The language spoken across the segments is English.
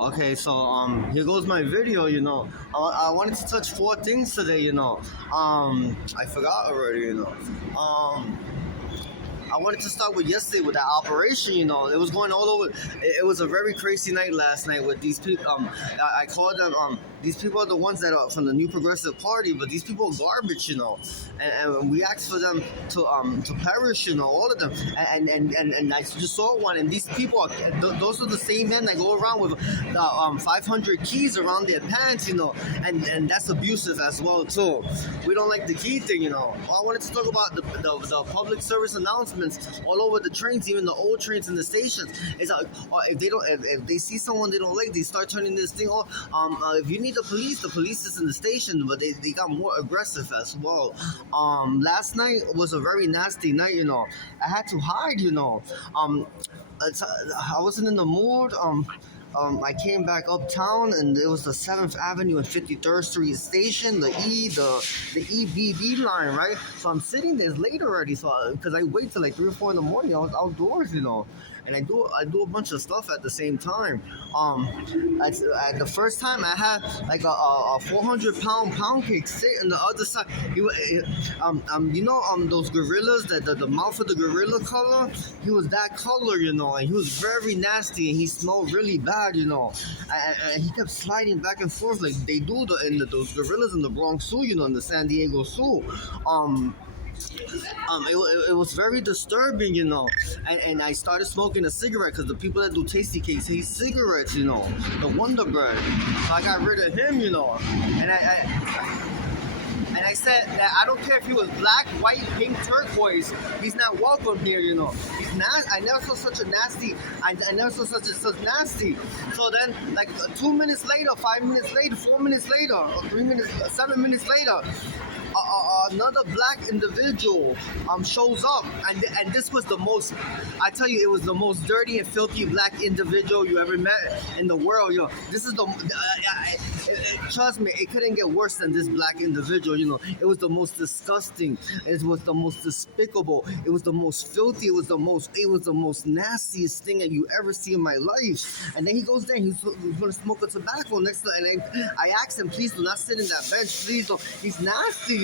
Okay, so here goes my video. I wanted to touch four things today. I forgot already. I wanted to start with yesterday with that operation. It was going all over. It was a very crazy night last night with these people. I called them. These people are the ones that are from the New Progressive Party, but these people are garbage. And we asked for them to perish. All of them. And I just saw one, and these people are those are the same men that go around with 500 keys around their pants. And that's abusive as well too. We don't like the key thing. I wanted to talk about the public service announcements all over the trains, even the old trains in the stations. It's like if they see someone they don't like, they start turning this thing off. If you need the police is in the station, but they got more aggressive as well. Last night was a very nasty night. I had to hide. I wasn't in the mood. I came back uptown, and it was the 7th Avenue and 53rd Street station, the EBB line, right? So I'm sitting there, it's late already, so because I wait till like 3 or 4 in the morning. I was outdoors, and I do a bunch of stuff at the same time. At the first time I had like a 400-pound cake sit on the other side. Those gorillas, that the mouth of the gorilla color. He was that color, and he was very nasty, and he smelled really bad, and he kept sliding back and forth like they do those gorillas in the Bronx Zoo, in the San Diego Zoo. It was very disturbing, and I started smoking a cigarette because the people that do tasty cakes hate cigarettes, the Wonder Bread. So I got rid of him, and I said that I don't care if he was black, white, pink, turquoise. He's not welcome here, He's I never saw such a nasty. I never saw such nasty. So then, like 2 minutes later, 5 minutes later, 4 minutes later, or 3 minutes, 7 minutes later, another black individual shows up, and this was the most. I tell you, it was the most dirty and filthy black individual you ever met in the world. This is trust me, it couldn't get worse than this black individual. It was the most disgusting. It was the most despicable. It was the most filthy. It was the most nastiest thing that you ever see in my life. And then he goes there, and he's gonna smoke a tobacco next to, and I asked him, please do not sit in that bench, please don't. He's nasty,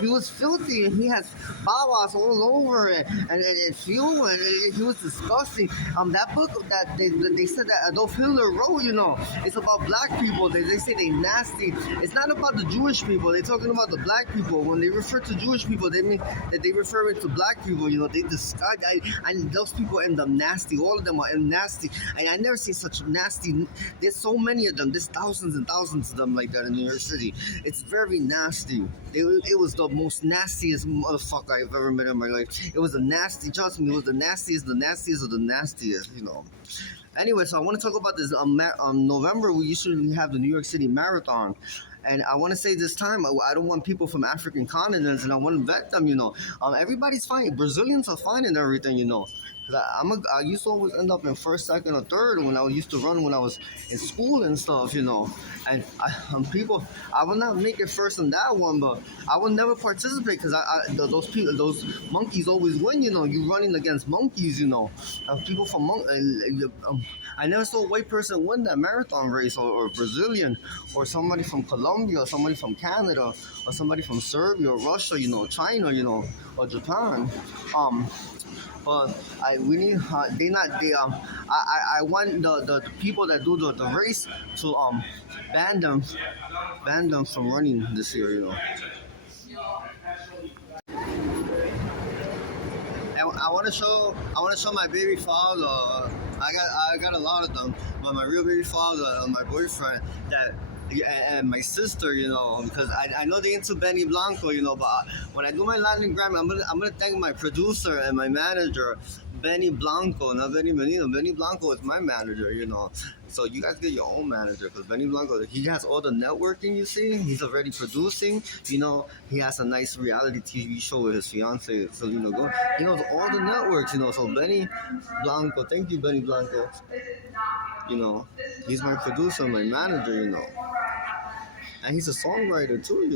He was filthy, and he has bawas all over it, and fuel, and he was disgusting. That book that they said that Adolf Hitler wrote, it's about black people. They say they nasty. It's not about the Jewish people. They're talking about the black people. When they refer to Jewish people, they mean that they refer it to black people. They discuss, and those people end up nasty. All of them are nasty, and I never see such nasty. There's so many of them. There's thousands and thousands of them like that in New York City. It's very nasty. It was the most nastiest motherfucker I've ever met in my life. It was the nasty. Trust me, it was the nastiest of the nastiest. Anyway, so I want to talk about this. November, we usually have the New York City Marathon. And I want to say this time, I don't want people from African continents, and I want to vet them, Everybody's fine. Brazilians are fine and everything, Cause I used to always end up in first, second, or third when I used to run when I was in school and stuff, And I will not make it first in that one, but I will never participate because those monkeys always win, You running against monkeys, People from I never saw a white person win that marathon race, or Brazilian, or somebody from Colombia, or somebody from Canada, or somebody from Serbia, or Russia, China, or Japan. But I want the people that do the race to ban them from running this year, And I want to show my baby father. I got a lot of them, but my real baby father, my boyfriend, that. And my sister, because I know they into Benny Blanco, but when I do my Latin Grammy, I'm gonna thank my producer and my manager, Benny Blanco, not Benny Benito. Benny Blanco is my manager, So you guys get your own manager, because Benny Blanco, he has all the networking, you see. He's already producing, He has a nice reality TV show with his fiance, Selena Gomez. He knows all the networks, So Benny Blanco, thank you, Benny Blanco. He's my producer, my manager, And he's a songwriter too,